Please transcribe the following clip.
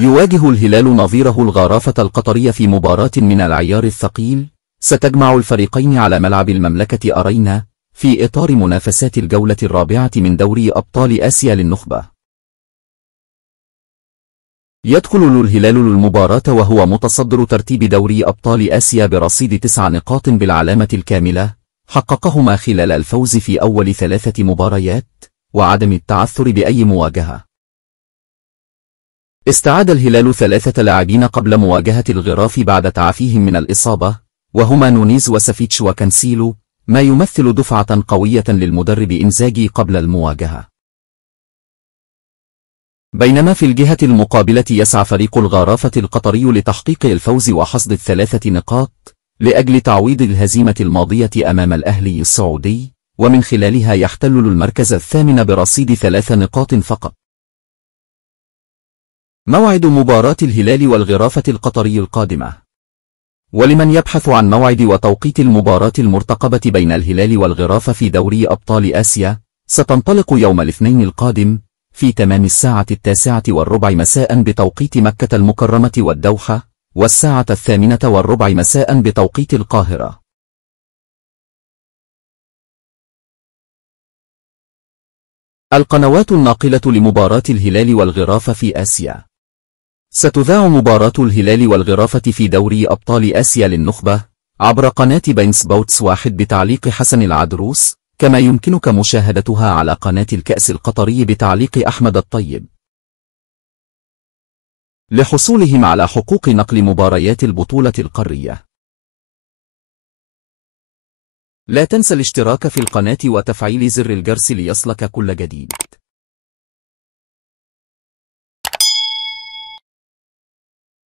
يواجه الهلال نظيره الغرافة القطرية في مباراة من العيار الثقيل ستجمع الفريقين على ملعب المملكة أرينا في إطار منافسات الجولة الرابعة من دوري أبطال آسيا للنخبة. يدخل الهلال المباراة وهو متصدر ترتيب دوري أبطال آسيا برصيد 9 نقاط بالعلامة الكاملة حققهما خلال الفوز في أول 3 مباريات وعدم التعثر بأي مواجهة. استعاد الهلال 3 لاعبين قبل مواجهة الغراف بعد تعافيهم من الإصابة، وهما نونيز وسافيتش وكانسيلو، ما يمثل دفعة قوية للمدرب إنزاجي قبل المواجهة. بينما في الجهة المقابلة يسعى فريق الغرافة القطري لتحقيق الفوز وحصد ال3 نقاط لأجل تعويض الهزيمة الماضية أمام الأهلي السعودي، ومن خلالها يحتل المركز الثامن برصيد 3 نقاط فقط. موعد مباراة الهلال والغرافة القطري القادمة. ولمن يبحث عن موعد وتوقيت المباراة المرتقبة بين الهلال والغرافة في دوري أبطال آسيا، ستنطلق يوم الاثنين القادم في تمام الساعة 9:15 مساء بتوقيت مكة المكرمة والدوحة، والساعة 8:15 مساء بتوقيت القاهرة. القنوات الناقلة لمباراة الهلال والغرافة في آسيا. ستذاع مباراة الهلال والغرافة في دوري أبطال آسيا للنخبة عبر قناة بين سبورتس 1 بتعليق حسن العدروس، كما يمكنك مشاهدتها على قناة الكأس القطري بتعليق أحمد الطيب. لحصولهم على حقوق نقل مباريات البطولة القارية، لا تنسى الاشتراك في القناة وتفعيل زر الجرس ليصلك كل جديد.